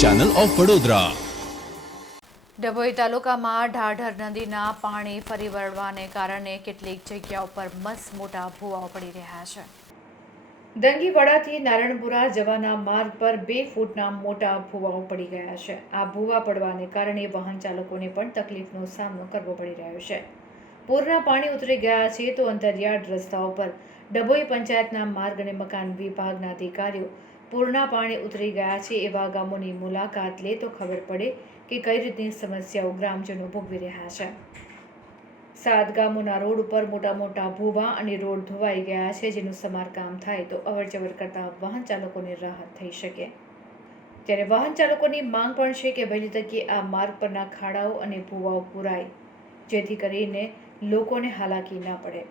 Channel of Vadodara. Dabhoi તાલુકામાં ઢાઢર નદીના પાણી ફરી વળવાને કારણે કેટલીક જગ્યાઓ પર મસમોટા ભૂવાઓ પડી રહ્યા છે। દંગીવાડાથી નારણપુરા જવાના માર્ગ પર 2 ફૂટના મોટા ભૂવાઓ પડી ગયા છે। આ ભૂવા પડવાને કારણે વાહન ચાલકોને પણ તકલીફનો સામનો કરવો પડી રહ્યો છે। પૂરના પાણી ઉતરી ગયા છે તો અંતરિયાળ રસ્તાઓ પર ડભોઈ પંચાયતના માર્ગ અને મકાન વિભાગના અધિકારીઓ પૂરના પાણી ઉતરી ગયા છે એવા ગામોની મુલાકાત લે તો ખબર પડે કે કઈ રીતની સમસ્યાઓ ગ્રામજનો ભોગવી રહ્યા છે। 7 ગામોના રોડ ઉપર મોટા ભૂવા અને રોડ ધોવાઈ ગયા છે, જેનું સમારકામ થાય તો અવરજવર કરતા વાહન ચાલકોને રાહત થઈ શકે। ત્યારે વાહન ચાલકોની માંગ પણ છે કે વહેલી તકે આ માર્ગ પરના ખાડાઓ અને ભૂવાઓ પુરાય, જેથી કરીને લોકોને હાલાકી ન પડે।